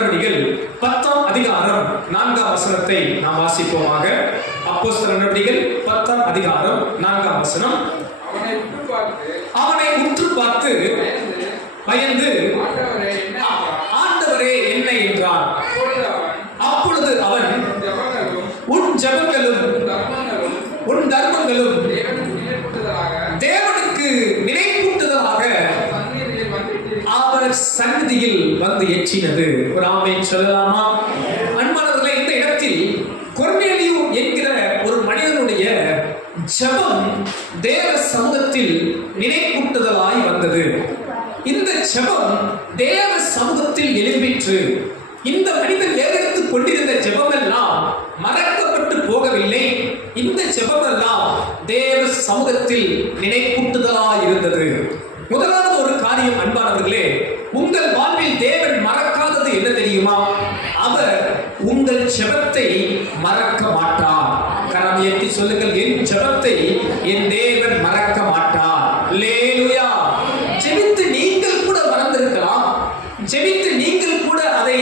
நடவடிக்கைகள் பத்தாம் அதிகாரம் நான்காம் வசனத்தை நாம் வாசிப்போமாக. அப்போஸ்தல நடவடிக்கைகள் பத்தாம் அதிகாரம் நான்காம் வசனம். அவனை உற்று பார்த்து பயந்து ஆண்டவரே என்ன என்றான் அப்பொழுது அவன் உன் ஜெபங்களும் உன் தர்மங்களும் தேவனுக்கு நினைப்பூட்டுதலாக அவர் சந்நிதியில் வந்து எச்சினது. ஒரு ஆமென் சொல்லலாமா? அன்பானவர்களே இந்த இடத்தில் கொர்நேலியு என்கிற ஒரு மனிதனுடைய ஜெபம் தேவ சமூகத்தில் நினைப்பூட்டுதலாய் வந்தது. இந்த ஜெபம் தேவ சமூகத்தில் எழும்பிற்று. இந்த மனிதன் ஏறெடுத்துக் கொண்டிருந்த ஜெபமெல்லாம் மறக்கப்பட்டு போகவில்லை. இந்த ஜெபமெல்லாம் தேவ சமூகத்தில் நினைப்பூட்டுதலாய் இருந்தது முதலாவது ஒரு காரியம் அன்பானவர்களே உங்கள் வாழ்வில் தேவன் மறக்காதது என்ன தெரியுமா? அவர் உங்கள் செபத்தை மறக்க மாட்டார். கரம் ஏற்றி சொல்லுங்கள் என் செபத்தை என் தேவன் மறக்க மாட்டார். லேலுயா ஜெபித்து நீங்கள் கூட மறந்திருக்கலாம். ஜெபித்து நீங்கள் கூட அதை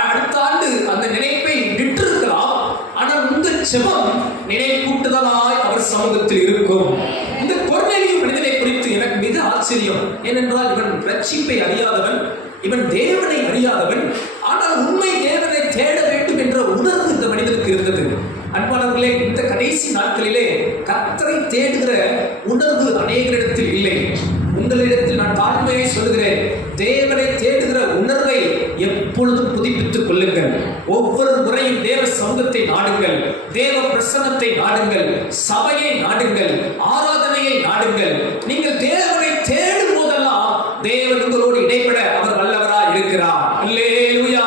அடுத்த ஆண்டு அந்த நினைப்பை விட்டிருக்கலாம். ஆனால் உங்கள் செபம் நினைப்பூட்டுதலாய் அவர் சமூகத்தில் இருக்கும் இந்த கொர்நேலியு மனிதனை குறித்து எனக்கு மிக ஆச்சரியம். ஏனென்றால் இவன் ரட்சிப்பை அறியாதவன் இவன் தேவனை அறியாதவன். ஆனால் உண்மை தேவனை தேட வேண்டும் என்ற உணர்வு இந்த மனிதனுக்கு இருந்தது. அன்பானவர்களே இந்த கடைசி நாட்களிலே கத்தரை தேடுகிற உணர்வு அநேகரிடத்தில் இடத்தில் உங்களிடத்தில் நான் தாழ்மையை சொல்லுகிறேன் தேவனை தேடுகிற உணர்வை எப்பொழுதும் புதுப்பித்துக் கொள்ளுங்கள் ஒவ்வொரு முறையும் தேவ சமூகத்தை நாடுங்கள் தேவ பிரசன்னத்தை நாடுங்கள் சபையை நாடுங்கள் ஆராதனையை நாடுங்கள் நீங்கள் தேவனை தேடும் போதெல்லாம் தேவன் உங்களோடு இடைப்பட அவர் வல்லவராய் இருக்கிறார் அல்லேலூயா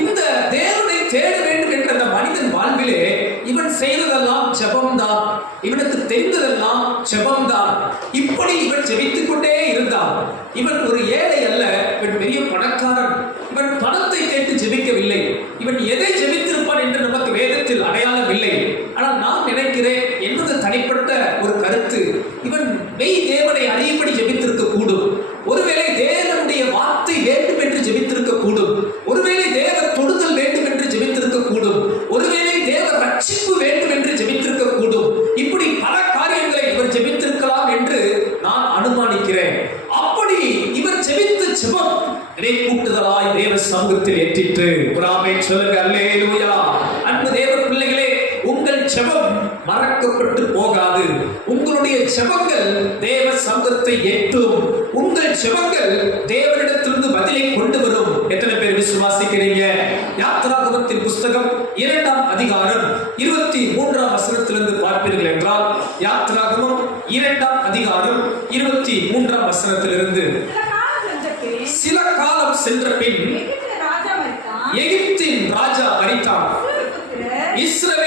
இந்த தேவனை தேட வேண்டும் என்ற அந்த மனிதன் வாழ்விலே இவன் செய்ததெல்லாம் ஜெபம்தான் இவனுக்கு தெரிந்ததெல்லாம் ஜெபம்தான் இப்படி இவன் ஜெபித்துக் கொண்டே இருந்தான் இவன் ஒரு ஏழை அல்ல இவன் பெரிய பணக்காரன் இவன் பணத்தை கேட்டு ஜெபிக்கவில்லை இவன் எதை ஜெபித்திருப்பான் என்று நமக்கு வேதத்தில் அடையாளம் இல்லை ஆனால் நான் நினைக்கிறேன் என்னது தனிப்பட்ட ஒரு கருத்து இவன் மெய் தேவனை அறியும்படி ஜெபித்திருக்க கூடும் ஒருவேளை தேவனுடைய வார்த்தை வேண்டும் என்று ஜெபித்திருக்க கூடும் ஒருவேளை தேவ தொடுதல் வேண்டும் என்று ஜெபித்திருக்க கூடும் ஒருவேளை தேவ ரட்சிப்பு வேண்டும் என்று ஜெபித்திருக்க கூடும் இப்படி பல காரியங்களை இவர் ஜெபித்திருக்கலாம் என்று நான் அனுமானிக்கிறேன் அப்படி இவர் ஜெபித்த ஜெபம் இடைக்கூட்டுதலாய் தேவ சமூகத்தில் ஏற்றிட்டு ஒரு ஆமென் சொல்லுங்க அல்லேலூயா அன்பு தேவ பிள்ளைகளே உங்கள் ஜெபம் மறக்கப்பட்டு போகாது ஜெபங்கள் தேவ சமூகத்தை எட்டும் உங்கள் ஜெபங்கள் தேவனிடத்திலிருந்து பதிலை கொண்டு வரும். எத்தனை பேர் விசுவாசிக்கிறீங்க யாத்ராகமத்தின் புஸ்தகம் இரண்டாம் அதிகாரம் இருபத்தி மூன்றாம் வசனத்திலிருந்து பார்ப்பீர்கள் என்றால் யாத்ராகமம் இரண்டாம் அதிகாரம் இருபத்தி மூன்றாம் வசனத்திலிருந்து. சில காலம் சென்ற பின். எகிப்தின் ராஜா மரித்தான். இஸ்ரவேல்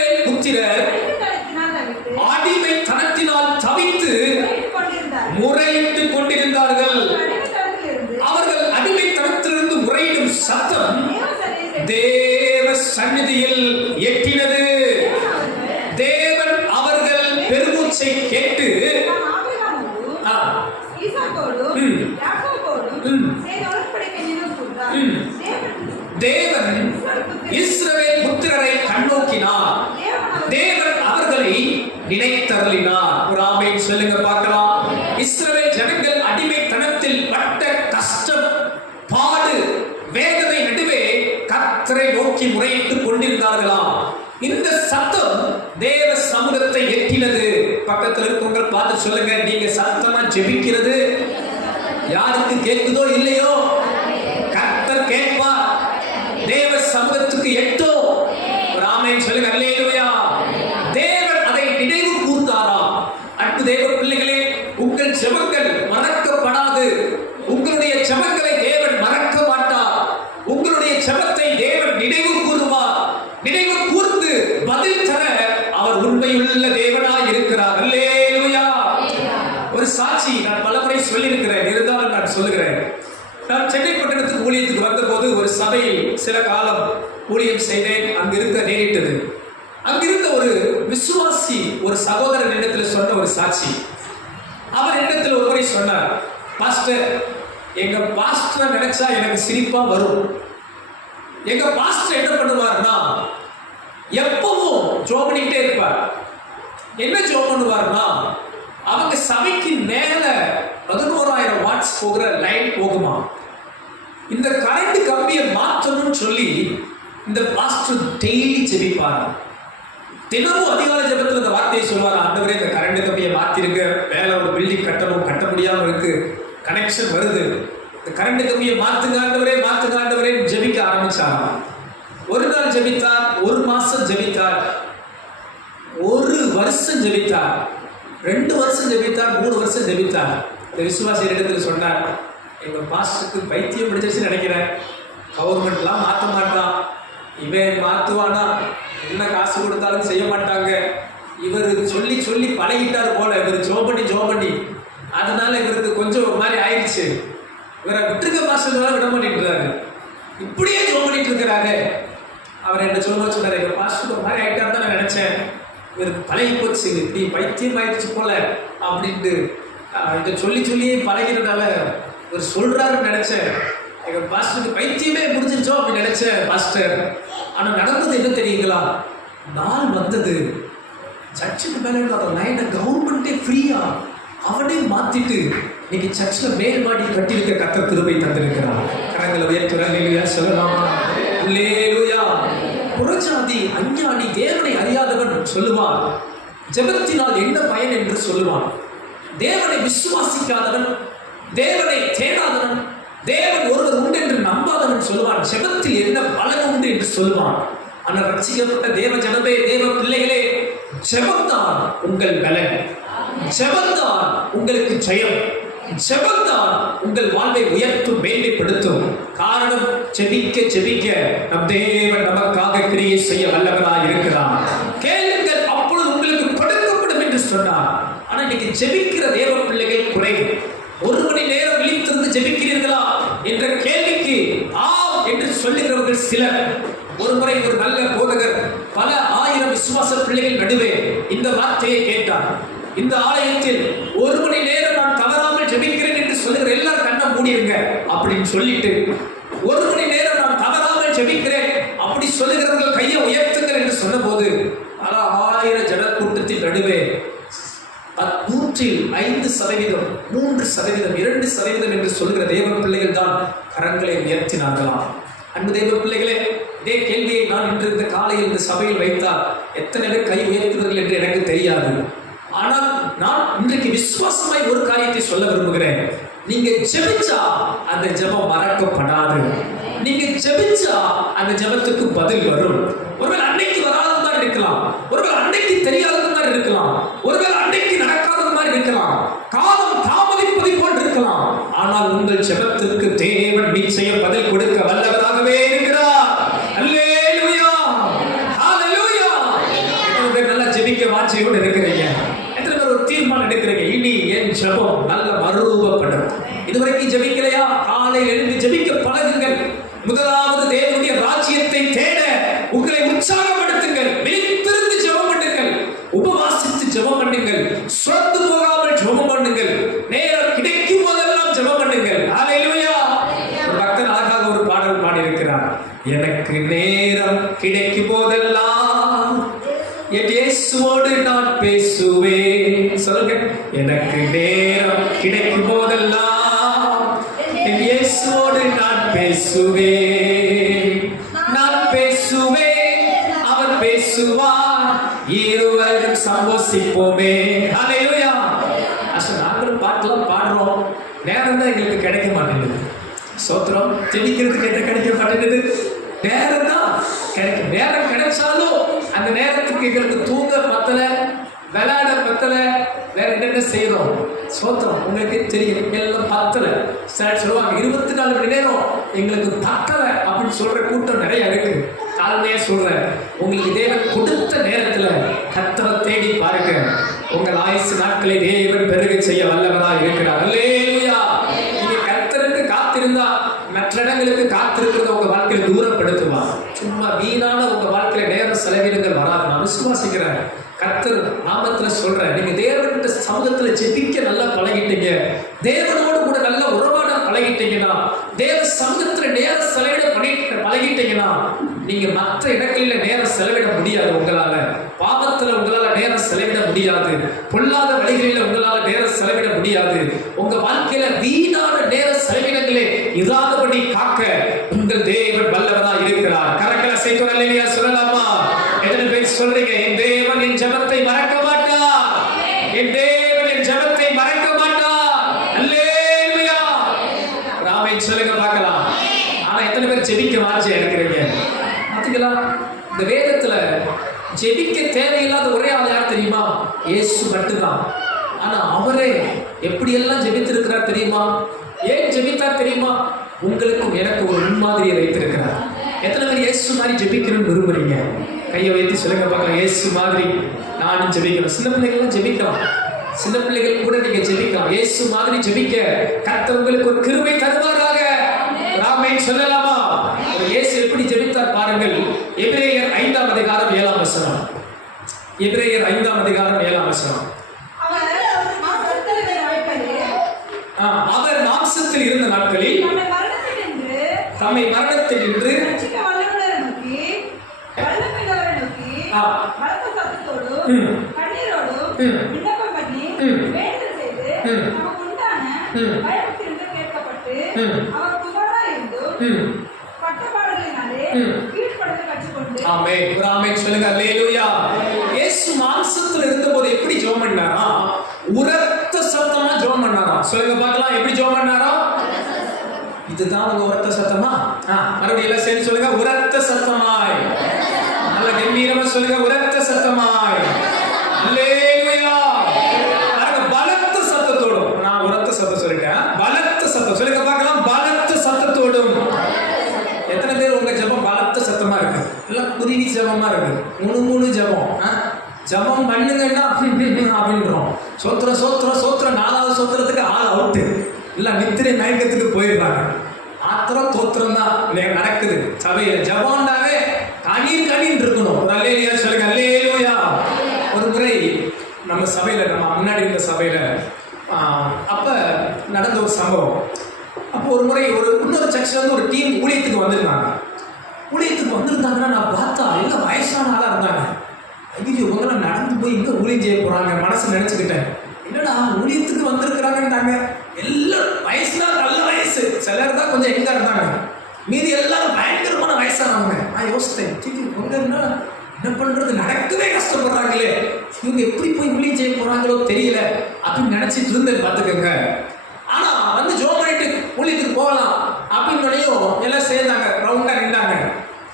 நினைத்தருளினார். ஒரு ஆமென் சொல்லுங்க பார்க்கலாம். இஸ்ரவேல் ஜனங்கள் அடிமைத்தனத்தில் பட்ட கஷ்டம் பாடு வேதனை நடுவே கர்த்தரை நோக்கி முறையிட்டுக் கொண்டிருந்தார்களாம். இந்த சத்தம் தேவ சமூகத்தை எட்டினது. பக்கத்தில் இருக்கவங்க பார்த்து சொல்லுங்க நீங்க சத்தமா ஜெபிக்கிறது? யாருக்கு கேட்குதோ இல்லையோ? கர்த்தர் கேட்பார். தேவ சமூகத்துக்கு எட்டோ? ராமையன் சொல்லுங்க அல்லேலூயா தேவன் அதை நினைவு கூர்ந்தாராம் அன்பு தேவ பிள்ளைகளே உங்கள் ஜெபங்கள் மறக்கப்படாது உங்களுடைய ஜெபங்களை தேவன் மறக்க மாட்டார் உங்களுடைய ஜெபத்தை தேவன் நினைவு கூறுவார் நினைவு கூர்ந்து பதில் தர அவர் உண்மையுள்ள தேவனாய் இருக்கிறார் ஒரு சாட்சி நான் பலமுறை சொல்லியிருக்கிறேன். இருந்தாலும் நான் சொல்லுகிறேன். நான் சென்னை பட்டணத்துக்கு ஊழியத்துக்கு வந்தபோது ஒரு சபையில் சில காலம் ஊழியம் செய்தேன். அங்கு இருக்க நேரிட்டது. அங்கிருந்த ஒரு விசுவாசி ஒரு சகோதரன் இடத்துல சொன்ன ஒரு சாட்சி. அவர் இடத்துல ஒரு முறை சொன்னார் பாஸ்டர் எங்க பாஸ்டரை நினைச்சா எனக்கு சிரிப்பா வரும். எங்க பாஸ்டர் என்ன பண்ணுவார்னா எப்பவும் ஜோம் பண்ணிக்கிட்டே இருப்பார். என்ன ஜோம் பண்ணுவாருன்னா அவங்க சபைக்கு மேல பதினோராயிரம் வாட்ஸ் போகிற லைன் போகுமா? இந்த கரண்ட் கம்பியை மாற்றணும்னு சொல்லி இந்த பாஸ்டர் டெய்லி ஜெபிப்பார். தினமும் அதிகால ஜபத்தில் இந்த வார்த்தையை சொல்லுவார் ஆண்டவரே இந்த கரண்ட் கம்பியை மாத்திருங்க. மேலே ஒரு பில்டிங் கட்டணும் கட்ட முடியாமல் இருக்கு. கனெக்ஷன் வருது. இந்த கரண்ட் கம்பியை மாத்துங்க ஆண்டவரே மாத்துங்க ஆண்டவரே ஜெபிக்க ஆரம்பிச்சாங்க ஒரு நாள் ஜெபித்தார் ஒரு மாசம் ஜெபித்தார். ஒரு வருஷம் ஜெபித்தார். ரெண்டு வருஷம் ஜெபித்தார் மூணு வருஷம் ஜெபித்தார். இந்த விசுவாசி இடத்துல சொன்னார் எங்க பாஸ்டருக்கு பைத்தியம் பிடிச்சிருச்சுன்னு நினைக்கிறேன். கவர்மெண்ட்லாம் மாற்ற மாட்டான். இவன் மாற்றுவானா என்ன காசு கொடுத்தாலும் செய்ய மாட்டாங்க. இவர் சொல்லி சொல்லி பழகிட்டார் போல. இவர் ஜோ பண்ணி ஜோ பண்ணி அதனால இவருக்கு கொஞ்சம் ஒரு மாதிரி ஆயிடுச்சு. இவரை விட்டுருக்க பாஸ்டர்லாம் விட மாட்டேங்கிறாரு இப்படியே ஜோ பண்ணிட்டு இருக்கிறாரு. அவர் என்ன சொல்ல சொன்னார் எங்கள் பாஸ்டர் ஒரு மாதிரி ஆகிட்டார் தான் நான் நினச்சேன். இவருக்கு பழகி போச்சு இப்படி பைத்தியம் ஆயிடுச்சு போல அப்படின்ட்டு இதை சொல்லி சொல்லியே பழகிறதால இவர் சொல்கிறாருன்னு நினச்சேன் எங்கள் பாஸ்டருக்கு பைத்தியமே முடிஞ்சிருச்சோ? அப்படின்னு நினச்சேன் பாஸ்டர் ஆனால் நடந்தது என்ன தெரியுங்களா? நாள் வந்தது. சர்ச்சுக்கு மேலே உள்ள அந்த லைனை கவர்மெண்ட்டே ஃப்ரீயா அவனே மாற்றிட்டு இன்னைக்கு சர்ச்சில் மேல் மாடி கட்டியிருக்க கத்தர் திருப்பை தந்திருக்கிறான் கரங்களை உயர்த்துறேன் சொல்லலாம். அல்லேலூயா புறஜாதி அஞ்ஞானி தேவனை அறியாதவன் சொல்லுவான். ஜெபத்தினால் என்ன பயன் என்று சொல்லுவான். தேவனை விசுவாசிக்காதவன் தேவனை தேடாதவன் தேவன் ஒருவர் உண்டு என்று நம்பாதவன் சொல்லுவான். ஜெபத்தில் என்ன பலன் உண்டு என்று சொல்லுவான். ஆனால் ரட்சிக்கப்பட்ட தேவ ஜனமே தேவ பிள்ளைகளே ஜெபம்தான் உங்கள் பலன். ஜெபம்தான் உங்களுக்கு ஜெயம். ஜெபம்தான் உங்கள் வாழ்வை உயர்த்தும் மேன்மைப்படுத்தும். காரணம் செபிக்க செபிக்க நம் தேவன் நமக்காக கிரியை செய்ய வல்லவராய் இருக்கிறான் கேளுங்கள் அப்பொழுது உங்களுக்கு கொடுக்கப்படும் என்று சொன்னார். ஆனா இன்னைக்கு ஜெபிக்கிற தேவ பிள்ளைகள் குறைவு ஒரு மணி நேரம் விழித்திருந்து ஜெபிக்கிறீர்களா என்ற கேள்விக்கு ஆம் என்று சொல்லுகிறவர்கள் சிலர். ஒரு முறை ஒரு நல்ல போதகர் பல ஆயிரம் விசுவாச பிள்ளைகள் நடுவே இந்த வார்த்தையை கேட்டார். இந்த ஆலயத்தில் ஒரு மணி நேரம் நான் தவறாமல் ஜெபிக்கிறேன் என்று சொல்லுகிற எல்லாரும் கண்ணை மூடிருங்க அப்படின்னு சொல்லிட்டு ஒரு மணி நேரம் நான் தவறாமல் ஜெபிக்கிறேன் அப்படி சொல்லுகிறவர்கள் கையை உயர்த்துங்கள் என்று சொன்னபோது பல ஆயிரம் ஜன கூட்டத்தின் நடுவே நூற்றில் ஐந்து சதவீதம் மூன்று சதவீதம் இரண்டு சதவீதம் என்று சொல்கிற தேவ பிள்ளைகள் தான் கரங்களை உயர்த்தினார்களாம். அன்பு தேவ பிள்ளைகளே இதே கேள்வியை நான் இன்று இந்த காலையில் இந்த சபையில் வைத்தால் எத்தனை பேர் கை உயர்த்துவீர்கள் என்று எனக்கு தெரியாது. ஆனால் நான் இன்றைக்கு விசுவாசமாய் ஒரு காரியத்தை சொல்ல விரும்புகிறேன். நீங்க ஜெபிச்சா அந்த ஜெபம் மறக்கப்படாது. நீங்க ஜெபிச்சா அந்த ஜெபத்துக்கு பதில் வரும். ஒருவேளை அன்னைக்கு வராதது தான் இருக்கலாம். ஒருவேளை அன்னைக்கு தெரியாதது தான் இருக்கலாம். ஒருவேளை அன்னைக்கு நடக்காதது மாதிரி இருக்கலாம். காலம் தாமதிப்பதை போல் இருக்கலாம். ஆனால் உங்கள் ஜெபத்திற்கு தேவன் நிச்சயம் பதில் கொடுக்க வல்லவராகவே இருக்கிறார் அல்லேலூயா ஹalleluya எத்தனை பேர் நல்லா ஜெபிக்க வாஞ்சையோடு இருக்கிறீங்க. எத்தனை பேர் ஒரு தீர்மானம் எடுக்கிறீங்க? இனி என் ஜபம் நல்ல மறுரூபப்படும். இதுவரைக்கும் ஜபிக்கலையா? காலை எழுந்து ஜபிக்க பழகுங்கள். முதலாவது தேவனுடைய ராஜ்யத்தை தேட உங்களை உற்சாகம் கிடைக்கும் போதெல்லாம் என் இயேசுவோடு நான் பேசுவேன். நான் பேசுவேன் அவர் பேசுவார். இருவரும் சந்தோஷிப்போமே. ஹalleluya அசல் நாங்களும் பாட்டெல்லாம் பாடுறோம். நேரம் தான் எங்களுக்கு கிடைக்க மாட்டேங்குது. சோத்திரம் ஜெபிக்கிறதுக்கு என்ன கிடைக்க மாட்டேங்குது? நேரம் தான் கிடைக்கும். நேரம் கிடைச்சாலும் அந்த நேரத்துக்கு எங்களுக்கு தூங்க பத்தலை. விளையாடுற பத்தல வேற என்னென்ன செய்யணும் சோத்திரம். உங்களுக்கு தெரியும். எல்லாம் பத்தல சார் சொல்லுவாங்க இருபத்தி நாலு மணி நேரம் எங்களுக்கு பத்தல அப்படின்னு சொல்ற கூட்டம் நிறைய இருக்கு. தாழ்மையா சொல்றேன். உங்களுக்கு தேவன் கொடுத்த நேரத்துல கத்தரை தேடி பாருங்க. உங்கள் ஆயுசு நாட்களை தேவன் பெருக செய்ய வல்லவராக இருக்கிறார். அல்லேலூயா. நீங்க கர்த்தருக்கு காத்திருந்தா மற்ற இடங்களுக்கு காத்திருக்கிறத உங்க வாழ்க்கையை தூரப்படுத்துவா. சும்மா வீணான உங்க வாழ்க்கையில நேரம் செலவினங்கள் வராது. நான் விசுவாசிக்கிறேன். கர்த்தர் நாமத்துல சொல்றேன். நீங்க தேவன்கிட்ட சமூகத்துல ஜெபிக்க நல்லா பழகிட்டீங்க. தேவனோடு கூட நல்ல உறவாட பழகிட்டீங்கன்னா தேவ சமூகத்துல நேரம் செலவிட பண்ணிட்டு பழகிட்டீங்கன்னா நீங்க மற்ற இடங்களில நேரம் செலவிட முடியாது உங்களால. பாபத்துல உங்களால நேரம் செலவிட முடியாது. பொல்லாத வழிகளில உங்களால நேரம் செலவிட முடியாது. உங்க வாழ்க்கையில வீணான நேர செலவினங்களே இதாதபடி காக்க உங்கள் தேவன் வல்லவரா இருக்கிறார். கரக்கல சேர்த்து இல்லையா சொல்லலாமா? எத்தனை பேர் சொல்றீங்க என் தேவன் என் ஜெபத்தை மறக்க மாட்டார் என் தேவன் என் ஜெபத்தை மறக்க மாட்டார் அல்லேலூயா ராமை சொல்லுங்க பார்க்கலாம் ஆனா எத்தனை பேர் ஜெபிக்க வாஞ்சி எடுக்கிறீங்க பாத்தீங்களா இந்த வேதத்துல ஜெபிக்க தேவையில்லாத ஒரே ஆள் யார் தெரியுமா? இயேசு மட்டும்தான். ஆனா அவரே எப்படியெல்லாம் ஜெபித்திருக்கிறார் தெரியுமா? ஏன் ஜெபித்தார் தெரியுமா? உங்களுக்கும் எனக்கு ஒரு முன்மாதிரியை வைத்திருக்கிறார். எத்தனை பேர் இயேசு மாதிரி ஜெபிக்கணும்னு விரும்புறீங்க? கையை வைத்து சொல்லுங்க பார்க்கலாம். இயேசு மாதிரி நானும் ஜெபிக்கணும். சின்ன பிள்ளைகள்லாம் ஜெபிக்கலாம். சின்ன பிள்ளைகள் கூட நீங்க ஜெபிக்கலாம். இயேசு மாதிரி ஜெபிக்க கத்த உங்களுக்கு ஒரு கிருமை தருவாராக ராமை சொல்லலாமா? இயேசு எப்படி ஜெபித்தார் பாருங்கள். எபிரேயர் ஐந்தாம் அதிகாரம் ஏழாம் வசனம். எபிரேயர் ஐந்தாம் அதிகாரம் ஏழாம் வசனம். அவர் மாம்சத்தில் இருந்த நாட்களில் தம்மை மரணத்தில் நின்று வல்லவரை ஆமே ஒரு சொல்லுங்க. அல்லேலூயா இயேசு மாம்சத்துல இருந்தபோது எப்படி ஜெபம் பண்ணாரா? உரத்த சத்தமா ஜெபம் பண்ணாரா? சொல்லுங்க பார்க்கலாம். எப்படி ஜெபம் பண்ணாரா? இதுதான் உங்க உரத்த சத்தமா? ஆ, மறுபடியும் எல்லாம் சேர்ந்து சொல்லுங்க. உரத்த சத்தமாய். நல்ல கம்பீரமா சொல்லுங்க. உரத்த சத்தமாய். அல்லே பாருங்க பலத்த சத்தத்தோடும் நான் உரத்த சத்தம் சொல்லிட்டேன் பலத்த சத்தம் சொல்லுங்க பார்க்கலாம் பலத்த சத்தத்தோடும் எத்தனை பேர் உங்க ஜெபம் பலத்த சத்தமா இருக்கு எல்லாம் குருவி இருக்குது. மூணு முழு முழு ஜெபம். ஆ? ஜெபம் பண்ணுங்கன்னா அப்படின்றோம். சோத்திரம் சோத்திரம் சோத்திரம் நாலாவது சோத்திரத்துக்கு ஆள் அவுட்டு இல்லை நித்திரை மயக்கத்துக்கு போயிருக்காங்க. ஆத்திரம் தோத்திரம் தான் நடக்குது. சபையில் ஜெபம்டாவே கணீர் கண்ணீர் இருக்கணும். ஒரு அல்லேலியா சொல்லுங்க. அல்லேலூயா. ஒரு முறை நம்ம சபையில நம்ம முன்னாடி இருந்த சபையில் அப்போ நடந்த ஒரு சம்பவம். அப்போ ஒரு முறை ஒரு இன்னொரு சர்ச்சில் வந்து ஒரு டீம் ஊழியத்துக்கு வந்திருந்தாங்க. ஊழியத்துக்கு வந்திருந்தாங்கன்னா நான் பார்த்தா எல்லாம் வயசான ஆளாக இருந்தாங்க. ஐயோ இவங்கெல்லாம் நடந்து போய் இங்கே ஊழியம் செய்ய போகிறாங்க மனசு நினச்சிக்கிட்டேன். என்னடா ஊழியத்துக்கு வந்திருக்கிறாங்கன்றாங்க. எல்லாம் வயசுனா நல்ல வயசு. சிலர் தான் கொஞ்சம் எங்காக இருந்தாங்க. மீதி எல்லாரும் பயங்கரமான வயசானவங்க. நான் யோசித்தேன் சீக்கிரம் இவங்க என்ன என்ன நடக்கவே கஷ்டப்படுறாங்களே. இவங்க எப்படி போய் ஊழியம் செய்ய போகிறாங்களோ தெரியல அப்படின்னு நினச்சிட்டு இருந்தேன் பார்த்துக்கோங்க. ஆனால் வந்து ஜோ பண்ணிட்டு ஊழியத்துக்கு போகலாம் அப்படின்னு எல்லாம் சேர்ந்தாங்க. ரவுண்டாக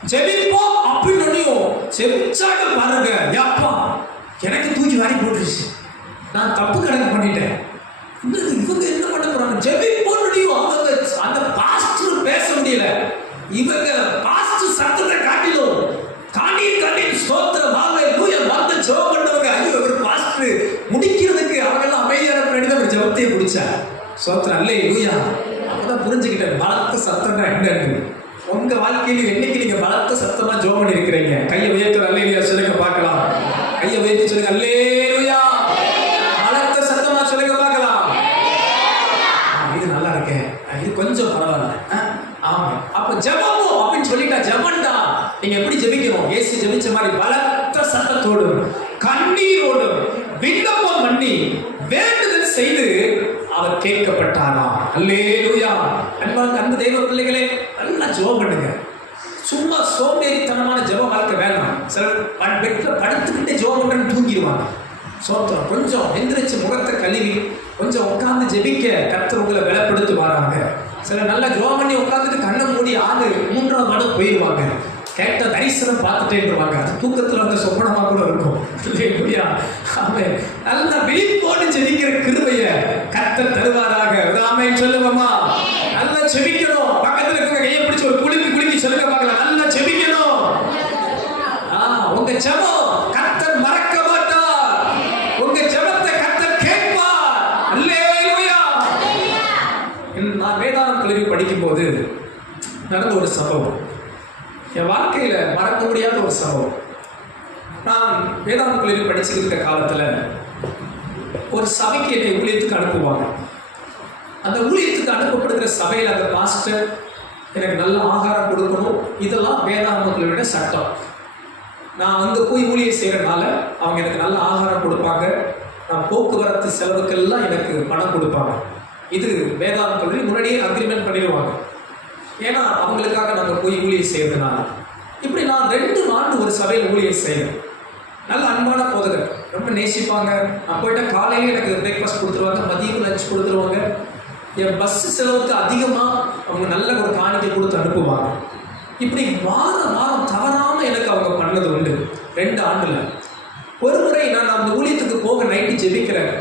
நின்றாங்க ஜெபிப்போம் அப்படின்னோடையும் செபிச்சாங்க பாருங்க யாப்பா. எனக்கு தூக்கி வாரி போட்டுருச்சு. நான் தப்பு கணக்கு பண்ணிட்டேன். இன்னும் இவங்க என்ன பண்ண போறாங்க? ஜெபிப்போன்னுடையும் அவங்க அந்த பாஸ்டர் பேச முடியல. இவங்க பாஸ்டர் சத்தத்தை காட்டிலும் காணி காணி ஸ்தோத்திர வாங்க லூயா வந்து ஜெபம் பண்ணவங்க. ஐயோ இவர் பாஸ்டர். முடிக்கிறதுக்கு அவங்கெல்லாம் அமைதியான பின்னாடி தான் ஜெபத்தையே முடிச்சார். ஸ்தோத்திரம் அல்ல லூயா அப்பதான் புரிஞ்சுக்கிட்டேன் பலத்த சத்தம்னா என்னன்னு. உங்க வாழ்க்கையில் என்னைக்கு நீங்க பலத்த சத்தமா ஜோம் பண்ணி இருக்கிறீங்க கையை உயர்த்து அல்லே லூயா சொல்லுங்க பார்க்கலாம் கையை உயர்த்தி சொல்லுங்க அல்லே லூயா பலத்த சத்தமா சொல்லுங்க பார்க்கலாம் ஆ, இது நல்லா இருக்கே ஆ, இது கொஞ்சம் பரவாயில்ல ஆ, ஆமா அப்ப ஜெபமும் அப்படின்னு சொல்லிட்டா ஜெபம்டா நீங்க எப்படி ஜெபிக்கணும் இயேசு ஜெபிச்ச மாதிரி பலத்த சத்தத்தோடும் கண்ணீரோடும் விண்ணப்பம் பண்ணி வேண்டுதல் செய்து அவர் கேட்கப்பட்டாராம் அல்லேலூயா அன்பான அன்பு தெய்வ பிள்ளைகளே நல்லா ஜெபம் பண்ணுங்க சும்மா சோம்பேறித்தனமான ஜெப வாழ்க்கை வேண்டாம் சிலர் ப- பெட்ல படுத்துக்கிட்டே ஜெபம் பண்ணுன்னு தூங்கிடுவாங்க சோத்திரம் கொஞ்சம் எந்திரிச்சு முகத்தை கழுவி கொஞ்சம் உட்கார்ந்து ஜெபிக்க கர்த்தர் உங்களை பலப்படுத்தி வராங்க சில நல்லா ஜெபம் பண்ணி உட்காந்துட்டு கண்ணை மூடி ஆளு மூன்றாவது நாடு போயிடுவாங்க கேட்ட தரிசனம் பார்த்துட்டேன்ருவாங்க. அது தூக்கத்துல வந்து சொப்பனமா கூட இருக்கும். இல்லையா அவன் நல்ல விழிப்போடு ஜெபிக்கிற கிருபைய கர்த்தர் தருவாராக. ராமே சொல்லுவோமா? நல்லா ஜெபிக்கணும். பக்கத்துல இருக்கிற கையை பிடிச்சி ஒரு குளிக்கு குளிக்கி சொல்லுங்க பார்க்கலாம். நல்லா ஜெபிக்கணும். ஆ, உங்க ஜெபம் கர்த்தர் மறக்க மாட்டார் உங்க ஜெபத்தை கர்த்தர் கேட்பார் அல்லேலூயா இந்த- நான் வேதாந்தம் கல்வி படிக்கும்போது நடந்த ஒரு சம்பவம். என் வாழ்க்கையில மறக்க முடியாத ஒரு சம்பவம். நான் வேதாந்த கல்வி படிச்சுக்கிட்டு இருக்க காலத்துல ஒரு சபைக்கு என்னை ஊழியத்துக்கு அனுப்புவாங்க. அந்த ஊழியத்துக்கு அனுப்பப்படுகிற சபையில் அந்த பாஸ்டர் எனக்கு நல்ல ஆகாரம் கொடுக்கணும். இதெல்லாம் வேதாந்தங்களோட சட்டம். நான் வந்து போய் ஊழியர் செய்கிறனால அவங்க எனக்கு நல்ல ஆகாரம் கொடுப்பாங்க. நான் போக்குவரத்து செலவுக்கெல்லாம் எனக்கு பணம் கொடுப்பாங்க. இது வேதாந்த கல்லூரி முன்னாடியே அக்ரிமெண்ட் பண்ணிடுவாங்க. ஏன்னா அவங்களுக்காக நம்ம போய் ஊழியர் செய்யறதுனால. இப்படி நான் ரெண்டு ஆண்டு ஒரு சபையில் ஊழியர் செய்கிறேன் நல்ல அன்பான போதகர். ரொம்ப நேசிப்பாங்க. நான் போயிட்டா காலையில எனக்கு பிரேக்ஃபாஸ்ட் கொடுத்துருவாங்க மதியம் லஞ்ச் கொடுத்துருவாங்க. என் பஸ் செலவுக்கு அதிகமாக அவங்க நல்ல ஒரு காணிக்கை கொடுத்து அனுப்புவாங்க. இப்படி வாரம் வாரம் தவறாமல் எனக்கு அவங்க பண்ணது உண்டு. ரெண்டு ஆண்டுல. ஒரு முறை நான் அந்த ஊழியத்துக்கு போக நைட்டு ஜெபிக்கிறேன்.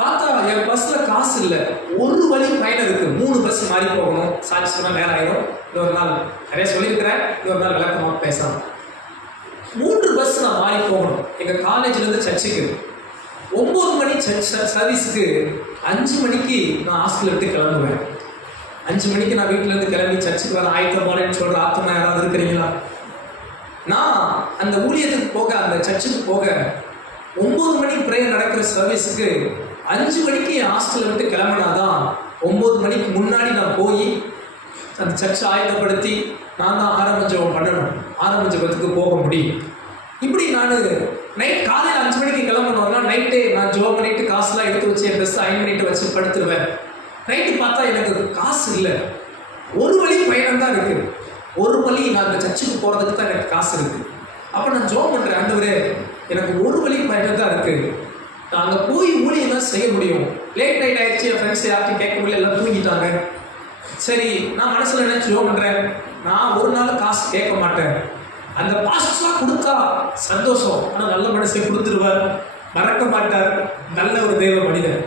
பார்த்தா என் பஸ்ல காசு இல்லை. ஒரு வழி பயணம் இருக்கு. மூணு பஸ் மாறி போகணும். சாட்சி சொன்னா நேரம் ஆயிரும். இன்னொரு நாள் நிறைய சொல்லியிருக்கிறேன். இன்னொரு நாள் விளக்கமாக பேசலாம். மூன்று பஸ் நான் மாறி போகணும். எங்க காலேஜ்ல இருந்து சர்ச்சுக்கு. ஒன்பது மணி சர்ச் சர்வீஸுக்கு அஞ்சு மணிக்கு நான் ஹாஸ்டல் விட்டு கிளம்புவேன். அஞ்சு மணிக்கு நான் வீட்டுல இருந்து கிளம்பி சர்ச்சுக்கு வர ஆயத்தமானேன்னு சொல்ற ஆத்தமா யாராவது இருக்கிறீங்களா? நான் அந்த ஊழியத்துக்கு போக அந்த சர்ச்சுக்கு போக ஒன்பது மணி ப்ரேயர் நடக்கிற சர்வீஸுக்கு அஞ்சு மணிக்கு என் ஹாஸ்டலில் விட்டு கிளம்பினாதான் ஒம்பது மணிக்கு முன்னாடி நான் போய் அந்த சர்ச்சை ஆயுதப்படுத்தி நான் தான் ஆரம்ப ஜெபம் பண்ணணும் ஆரம்ப போக முடியும். இப்படி நான் நைட் காலையில் அஞ்சு மணிக்கு கிளம்பணும்னா நைட்டே நான் ஜோப் பண்ணிட்டு காசுலாம் எடுத்து வச்சு என் ட்ரெஸ் அயன் பண்ணிட்டு வச்சு படுத்துருவேன். நைட்டு பார்த்தா எனக்கு காசு இல்லை. ஒரு வழி பயணம் தான் இருக்கு. ஒரு வழி நான் அந்த சர்ச்சுக்கு போகிறதுக்கு தான் எனக்கு காசு இருக்கு. அப்போ நான் ஜோப் பண்ணுறேன் ஆண்டவரே எனக்கு ஒரு வழி பயணம் தான் இருக்குது நான் அங்கே போய் ஊழியம் தான் செய்ய முடியும். லேட் நைட் ஆயிடுச்சு என் ஃப்ரெண்ட்ஸ் யார்ட்டும் கேட்க முடியல எல்லாம் தூங்கிட்டாங்க. சரி நான் மனசில் நினைச்சு ஜோ பண்ணுறேன் நான் ஒரு நாள் காசு கேட்க மாட்டேன். அந்த பாஸ்டர்லாம் கொடுத்தா சந்தோஷம். ஆனால் நல்ல மனசை கொடுத்துருவார். மறக்க மாட்டார். நல்ல ஒரு தெய்வ மனிதன்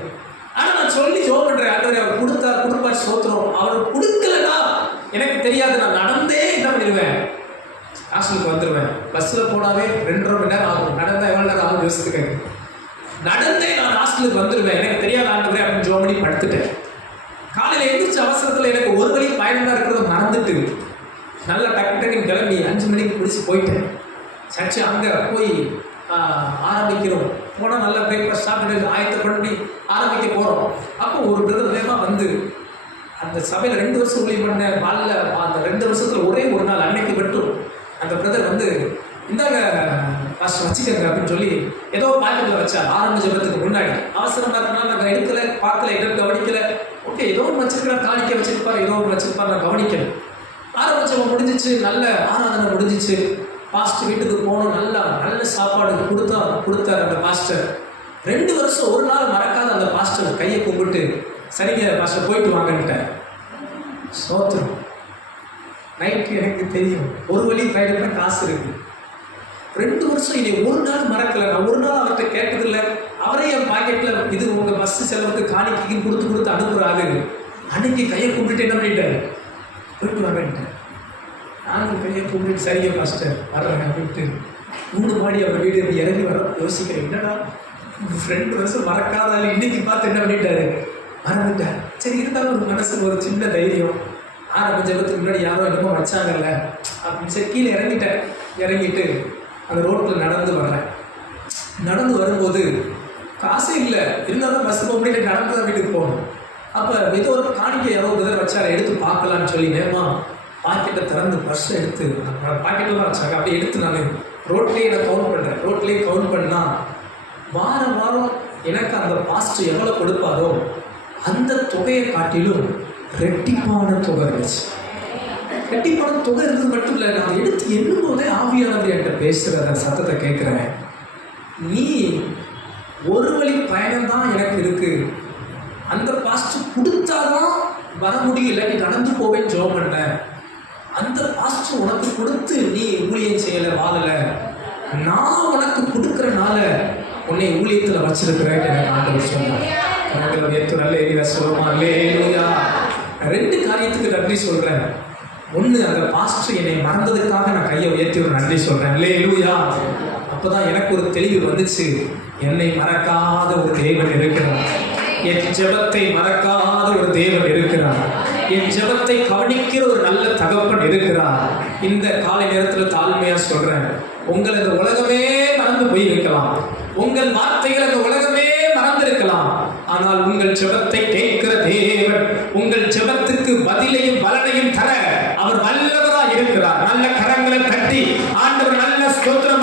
ஆனால் நான் சொல்லி ஜோ பண்ணுறேன் ஆண்டவரே அவர் கொடுத்தார் கொடுப்பார் சோத்திரம் அவர் கொடுக்கலனா எனக்கு தெரியாது. நான் நடந்தே என்ன பண்ணிடுவேன்? ஹாஸ்டலுக்கு வந்துடுவேன் பஸ்ஸில் போனாவே ரெண்டரை மணி நேரம் ஆகும். நடந்தால் எவ்வளோ நேரம் ஆகும் யோசித்துக்கேன் நடந்தே நான் ஹாஸ்டலுக்கு வந்துடுவேன் எனக்கு தெரியாத ஆண்டவரே அப்படின்னு ஜோ பண்ணி படுத்துட்டேன் காலையில் எழுந்திரிச்ச அவசரத்தில் எனக்கு ஒரு வழி பயணமாக இருக்கிறத மறந்துட்டு நல்லா டக்கு டக்குன்னு கிளம்பி அஞ்சு மணிக்கு பிடிச்சி போயிட்டேன். சர்ச்சு அங்கே போய் ஆரம்பிக்கிறோம். போனால் நல்லா பிரேக்ஃபாஸ்ட் சாப்பிட்டு ஆயத்த பண்ணி ஆரம்பிக்க போகிறோம் அப்போ ஒரு பிரதர் வேகமாக வந்து அந்த சபையில் ரெண்டு வருஷம் ஊழியம் பண்ண பாலில் அந்த ரெண்டு வருஷத்தில் ஒரே ஒரு நாள் அன்னைக்கு மட்டும் அந்த பிரதர் வந்து இந்தாங்க பாஸ்டர் வச்சுக்கங்க அப்படின்னு சொல்லி ஏதோ பாக்கெட்டில் வச்சா ஆரம்ப ஜபத்துக்கு முன்னாடி. அவசரமா இருக்கனால நாங்கள் எடுக்கல பார்க்கல இடம் கவனிக்கல. ஓகே ஏதோ ஒன்று வச்சிருக்கிறேன் காணிக்க வச்சிருப்பார் ஏதோ ஒன்று வச்சிருப்பார் நான் கவனிக்கல ஆரம்ப ஜபம் முடிஞ்சிச்சு நல்ல ஆராதனை முடிஞ்சிச்சு. பாஸ்டர் வீட்டுக்கு போனோம் நல்லா நல்ல சாப்பாடு கொடுத்தா கொடுத்தாரு அந்த பாஸ்டர் ரெண்டு வருஷம் ஒரு நாள் மறக்காத அந்த பாஸ்டர் கையை கும்பிட்டு சரிங்க பாஸ்டர் போயிட்டு வாங்கன்ட்டேன் சோத்திரம். நைட்டு எனக்கு தெரியும். ஒரு வழி கையில் காசு இருக்குது ரெண்டு வருஷம் இனி ஒரு நாள் மறக்கல. நான் ஒரு நாள் அவர்கிட்ட கேட்டதில்ல. அவரே என் பாக்கெட்டில் இது உங்கள் பஸ் செலவுக்கு காணிக்கைக்கு கொடுத்து கொடுத்து அனுப்புறாரு. அன்னைக்கு கையை கும்பிட்டு என்ன பண்ணிட்டேன்? போயிட்டு வரேன்ட்டேன் நானும் கையை கும்பிட்டு சரிங்க மாஸ்டர் வர்றேன் அப்படின்ட்டு மூணு மாடி அவர் வீடு அப்படி இறங்கி வர யோசிக்கிறேன். என்னடா ஃப்ரெண்டு வருஷம் மறக்காத இன்னைக்கு பார்த்து என்ன பண்ணிட்டாரு? மறந்துட்டேன் சரி இருந்தாலும் ஒரு மனசுக்கு ஒரு சின்ன தைரியம். ஆரம்ப ஜபத்துக்கு முன்னாடி யாரோ என்னமோ வச்சாங்கல்ல. அப்படின்னு சரி கீழே இறங்கிட்டேன். இறங்கிட்டு அந்த ரோட்டில் நடந்து வர்றேன். நடந்து வரும்போது காசே இல்லை. இருந்தாலும் பஸ் போக முடியல நடந்து தான் வீட்டுக்கு போகணும். அப்போ ஏதோ ஒரு காணிக்கை யாரோ பிரதர் வச்சார எடுத்து பார்க்கலான்னு சொல்லி நேரமா பாக்கெட்டை திறந்து பர்ஸ் எடுத்து பாக்கெட்டில் தான் வச்சாங்க அப்படியே எடுத்து நான் ரோட்லேயே நான் கவுண்ட் பண்ணுறேன் ரோட்லேயே கவுண்ட் பண்ணா வாரம் வாரம் எனக்கு அந்த பாஸ்ட் எவ்வளோ கொடுப்பாரோ அந்த தொகையை காட்டிலும் ரெட்டிப்பான தொகை இருந்துச்சு. ரெட்டிப்பான தொகை இருந்தது மட்டும் இல்லை நான் எடுத்து எண்ணும் போதே ஆவியானவர் என்கிட்ட பேசுகிற அந்த சத்தத்தை கேட்குறேன் நீ ஒரு வழி பயணம் தான் எனக்கு இருக்குது அந்த பாஸ்ட் கொடுத்தாதான் வர முடியும் இல்லாட்டி நடந்து போவேன்னு ஜோ பண்ணேன். அந்த பாஸ்ட் உனக்கு கொடுத்து நீ ஊழியம் செய்யலை வாழலை. நான் உனக்கு கொடுக்குறனால உன்னை ஊழியத்தில் வச்சிருக்கிறேன் எனக்கு ஆண்டவர் சொன்னார். நாங்கள் உயர்த்து நல்ல ஏரியா சொல்லுமா அல்லேலூயா ரெண்டு காரியத்துக்கு நன்றி சொல்கிறேன் ஒண்ணு அந்த பாஸ்டர் என்னை மறந்ததுக்காக நான் கையை உயர்த்தி ஒரு நன்றி சொல்றேன். அல்லேலூயா. அப்பதான் எனக்கு ஒரு தெளிவு வந்துச்சு. என்னை மறக்காத ஒரு தேவன் இருக்கிறார். என் ஜெபத்தை மறக்காத ஒரு தேவன் இருக்கிறார். என் ஜெபத்தை கவனிக்கிற ஒரு நல்ல தகப்பன் இருக்கிறார். இந்த காலை நேரத்துல தாழ்மையா சொல்றேன். உங்கள் இந்த உலகமே மறந்து போயிருக்கலாம். உங்கள் வார்த்தைகள் அந்த உலகமே மறந்திருக்கலாம். ஆனால் உங்கள் ஜெபத்தை கேட்கிற தேவன் உங்கள் ஜெபத்துக்கு பதிலையும் பலனையும் தர வல்லவரா இருக்கிறார் நல்ல கரங்களை தட்டி ஆண்டவர் நல்ல ஸ்தோத்திரம்